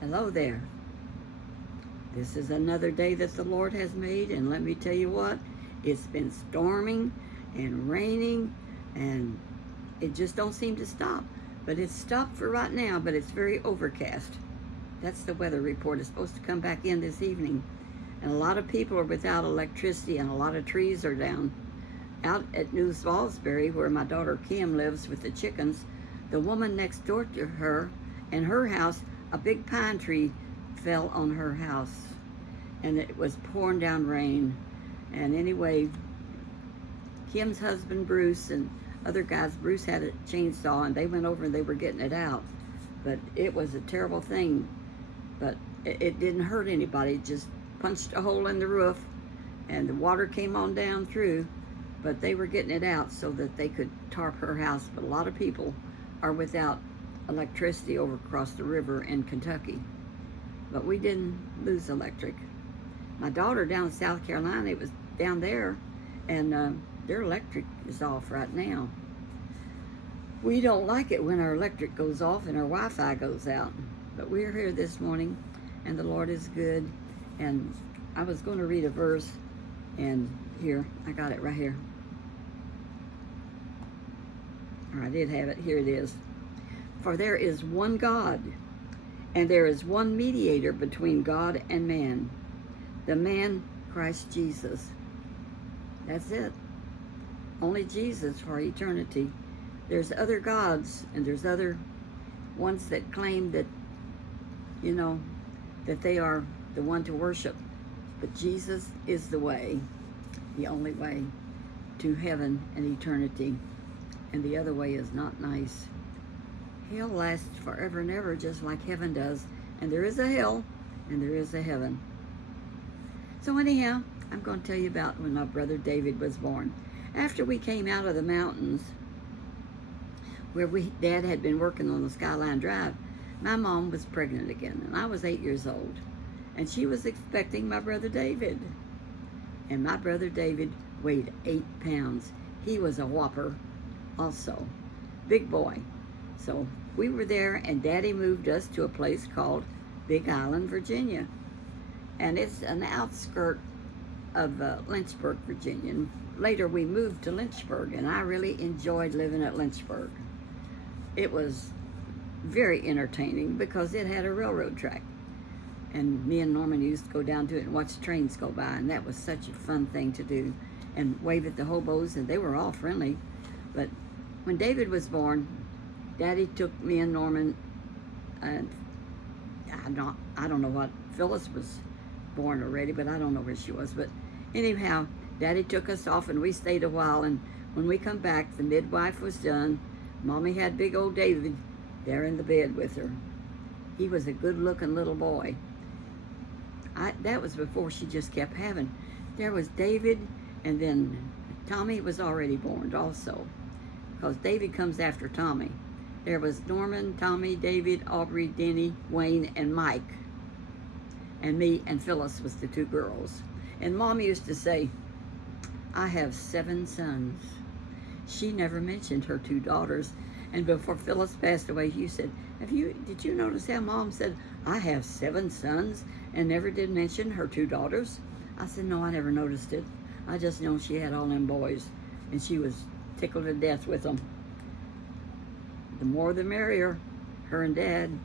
Hello there. This is another day that the Lord has made, and let me tell you what, it's been storming and raining, and it just don't seem to stop. But it's stopped for right now, but it's very overcast. That's the weather report. It's supposed to come back in this evening. And a lot of people are without electricity, and a lot of trees are down. Out at New Salisbury, where my daughter Kim lives with the chickens, the woman next door to her and her house, a big pine tree fell on her house, and it was pouring down rain. And anyway, Kim's husband Bruce and other guys, Bruce had a chainsaw, and they went over and they were getting it out. But it was a terrible thing. But it didn't hurt anybody. It just punched a hole in the roof, and the water came on down through. But they were getting it out so that they could tarp her house. But a lot of people are without electricity over across the river in Kentucky. But we didn't lose electric. My daughter down in South Carolina, it was down there, and their electric is off right now. We don't like it when our electric goes off and our Wi-Fi goes out. But we're here this morning, and the Lord is good. And I was going to read a verse, and here, I got it right here. Or I did have it. Here it is. For there is one God, and there is one mediator between God and man, the man Christ Jesus. That's it. Only Jesus for eternity. There's other gods, and there's other ones that claim that, you know, that they are the one to worship. But Jesus is the way, the only way to heaven and eternity. And the other way is not nice. Hell lasts forever and ever, just like heaven does. And there is a hell, and there is a heaven. So anyhow, I'm going to tell you about when my brother David was born. After we came out of the mountains, where Dad had been working on the Skyline Drive, my mom was pregnant again, and I was 8 years old. And she was expecting my brother David. And my brother David weighed 8 pounds. He was a whopper also. Big boy. So we were there, and Daddy moved us to a place called Big Island, Virginia. And it's an outskirt of Lynchburg, Virginia. And later we moved to Lynchburg, and I really enjoyed living at Lynchburg. It was very entertaining because it had a railroad track. And me and Norman used to go down to it and watch trains go by, and that was such a fun thing to do. And wave at the hobos, and they were all friendly. But when David was born, Daddy took me and Norman, and I don't know what, Phyllis was born already, but I don't know where she was. But anyhow, Daddy took us off, and we stayed a while, and when we come back, the midwife was done. Mommy had big old David there in the bed with her. He was a good-looking little boy. That was before she just kept having. There was David, and then Tommy was already born also, because David comes after Tommy. There was Norman, Tommy, David, Aubrey, Denny, Wayne, and Mike. And me and Phyllis was the 2 girls. And Mom used to say, I have 7 sons. She never mentioned her 2 daughters. And before Phyllis passed away, she said, did you notice how Mom said, I have 7 sons, and never did mention her 2 daughters? I said, no, I never noticed it. I just know she had all them boys, and she was tickled to death with them. The more the merrier, her and Dad.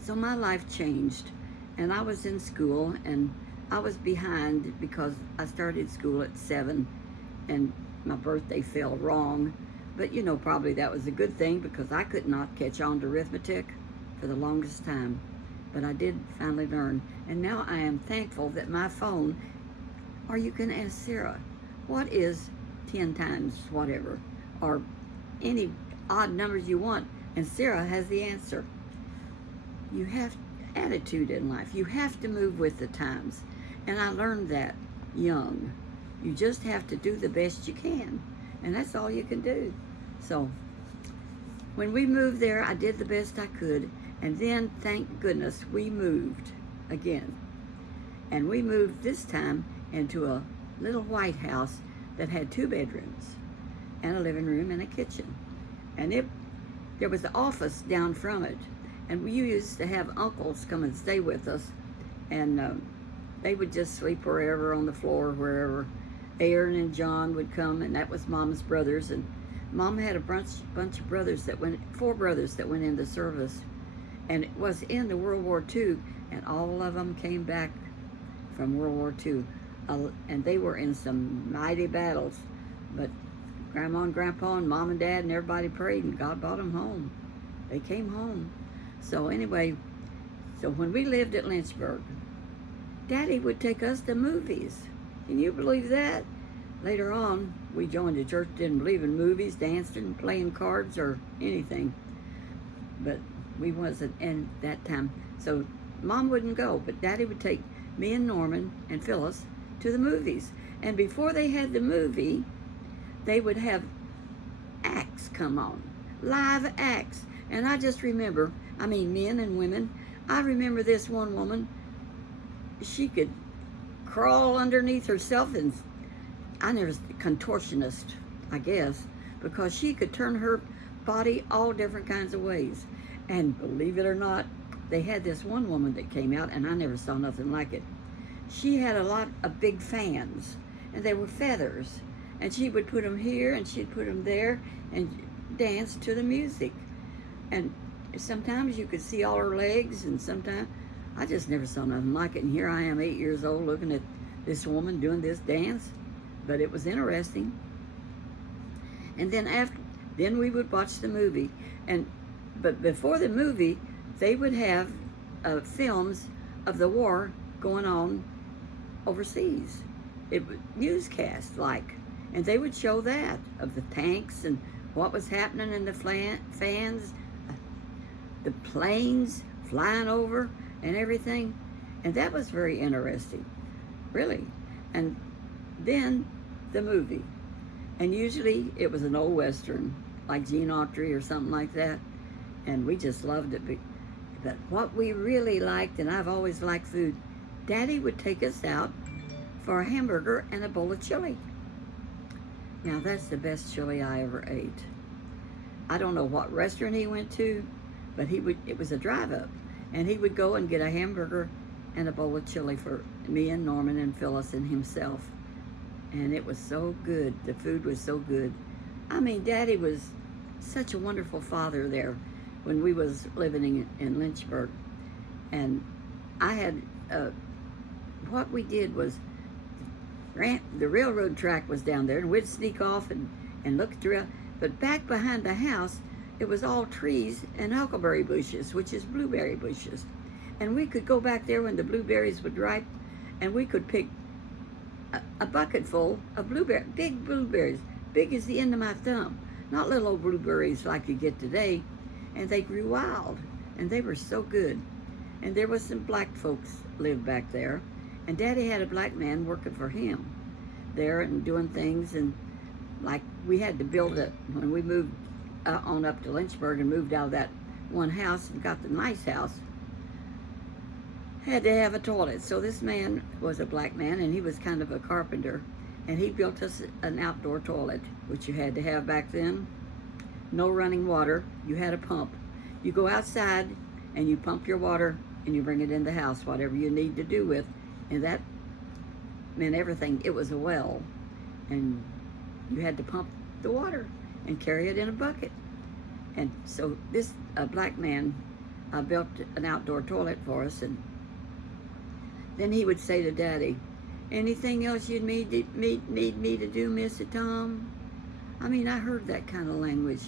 So my life changed, and I was in school, and I was behind because I started school at 7, and my birthday fell wrong. But you know, probably that was a good thing because I could not catch on to arithmetic for the longest time. But I did finally learn, and now I am thankful that my phone, or you can ask Sarah, what is 10 times whatever, or any odd numbers you want, and Sarah has the answer. You have attitude in life. You have to move with the times. And I learned that young. You just have to do the best you can. And that's all you can do. So when we moved there, I did the best I could. And then, thank goodness, we moved again. And we moved this time into a little white house that had 2 bedrooms and a living room and a kitchen. And there was the office down from it. And we used to have uncles come and stay with us, and they would just sleep wherever on the floor, wherever. Aaron and John would come, and that was Mom's brothers. And Mom had a bunch of brothers that went, 4 brothers that went into service, and it was in the World War II, and all of them came back from World War II, and they were in some mighty battles. But Grandma and Grandpa and Mom and Dad and everybody prayed, and God brought them home. They came home. So anyway, so when we lived at Lynchburg, Daddy would take us to movies. Can you believe that? Later on, we joined the church, didn't believe in movies, dancing, playing cards, or anything. But we wasn't in that time. So Mom wouldn't go, but Daddy would take me and Norman and Phyllis to the movies. And before they had the movie, they would have acts come on, live acts. And I just remember, I mean, men and women, I remember this one woman, she could crawl underneath herself, and I never, contortionist, I guess, because she could turn her body all different kinds of ways. And believe it or not, they had this one woman that came out, and I never saw nothing like it. She had a lot of big fans, and they were feathers, and she would put them here and she'd put them there and dance to the music. And sometimes you could see all her legs, and sometimes I just never saw nothing like it. And here I am, 8 years old, looking at this woman doing this dance. But it was interesting. And then we would watch the movie. But before the movie, they would have films of the war going on overseas. It was newscast like, and they would show that of the tanks and what was happening in the fans, the planes flying over and everything. And that was very interesting, really. And then the movie. And usually it was an old Western, like Gene Autry or something like that. And we just loved it. But what we really liked, and I've always liked food, Daddy would take us out for a hamburger and a bowl of chili. Now that's the best chili I ever ate. I don't know what restaurant he went to, but it was a drive-up. And he would go and get a hamburger and a bowl of chili for me and Norman and Phyllis and himself. And it was so good. The food was so good. I mean, Daddy was such a wonderful father there when we was living in Lynchburg. And I had, what we did was, the railroad track was down there, and we'd sneak off and look through. But back behind the house, it was all trees and huckleberry bushes, which is blueberry bushes. And we could go back there when the blueberries would ripe, and we could pick a bucket full of big blueberries, big as the end of my thumb. Not little old blueberries like you get today. And they grew wild, and they were so good. And there was some black folks lived back there, and Daddy had a black man working for him there and doing things. And like we had to build it when we moved on up to Lynchburg and moved out of that one house and got the nice house, had to have a toilet. So this man was a black man, and he was kind of a carpenter, and he built us an outdoor toilet, which you had to have back then. No running water, you had a pump. You go outside and you pump your water and you bring it in the house, whatever you need to do with. And that meant everything. It was a well, and you had to pump the water and carry it in a bucket. And so this black man built an outdoor toilet for us, and then he would say to Daddy, "Anything else you need me to do, Mr. Tom?" I mean, I heard that kind of language.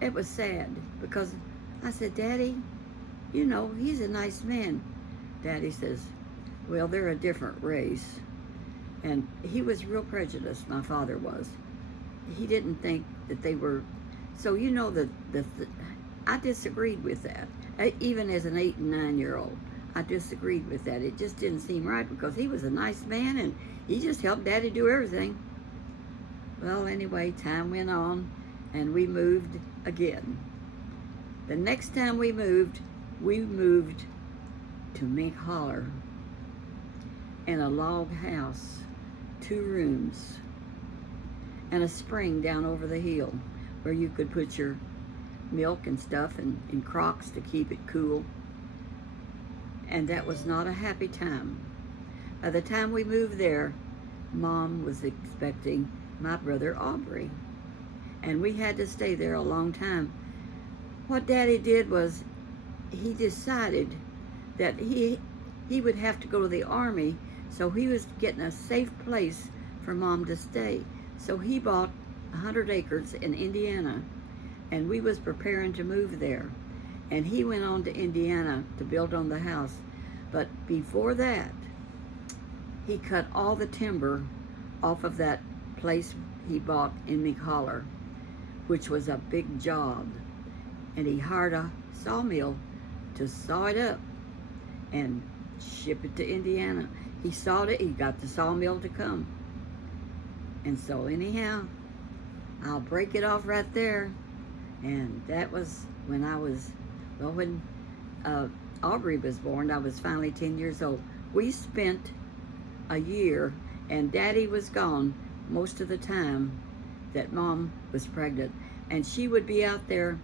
It was sad, because I said, "Daddy, you know, he's a nice man." Daddy says, "Well, they're a different race." And he was real prejudiced, my father was. He didn't think that they were, so you know, I disagreed with that. Even as an 8 and 9-year-old, I disagreed with that. It just didn't seem right, because he was a nice man and he just helped Daddy do everything. Well, anyway, time went on and we moved again. The next time we moved to Mink Holler in a log house, 2 rooms, and a spring down over the hill where you could put your milk and stuff in crocks to keep it cool. And that was not a happy time. By the time we moved there, Mom was expecting my brother Aubrey. And we had to stay there a long time. What Daddy did was he decided that he would have to go to the Army, so he was getting a safe place for Mom to stay. So he bought 100 acres in Indiana, and we was preparing to move there. And he went on to Indiana to build on the house. But before that, he cut all the timber off of that place he bought in McHoller, which was a big job. And he hired a sawmill to saw it up and ship it to Indiana. He sawed it, he got the sawmill to come. And so anyhow, I'll break it off right there. And that was when I was, well, when Aubrey was born, I was finally 10 years old. We spent a year, and Daddy was gone most of the time that Mom was pregnant. And she would be out there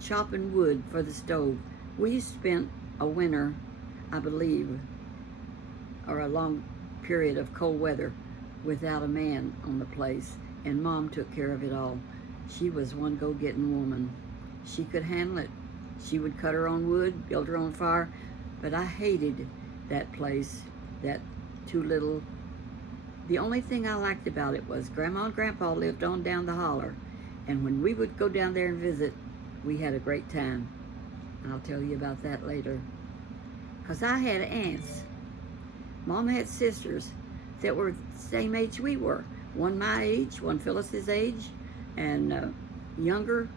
chopping wood for the stove. We spent a winter, I believe, or a long period of cold weather without a man on the place, and Mom took care of it all. She was one go-getting woman. She could handle it. She would cut her own wood, build her own fire, but I hated that place, that too little. The only thing I liked about it was Grandma and Grandpa lived on down the holler, and when we would go down there and visit, we had a great time. I'll tell you about that later. Because I had aunts. Mom had sisters that were the same age we were. One my age, one Phyllis's age, and younger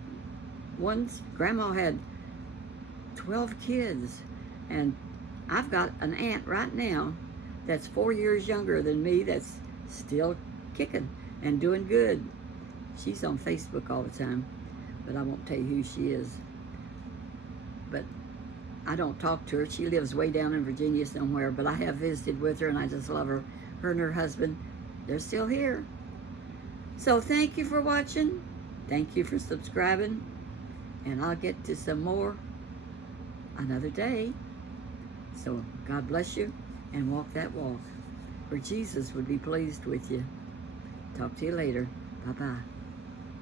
ones. Grandma had 12 kids. And I've got an aunt right now that's 4 years younger than me that's still kicking and doing good. She's on Facebook all the time, but I won't tell you who she is. But I don't talk to her. She lives way down in Virginia somewhere, but I have visited with her, and I just love her. Her and her husband, they're still here. So thank you for watching. Thank you for subscribing. And I'll get to some more another day. So God bless you, and walk that walk where Jesus would be pleased with you. Talk to you later. Bye-bye.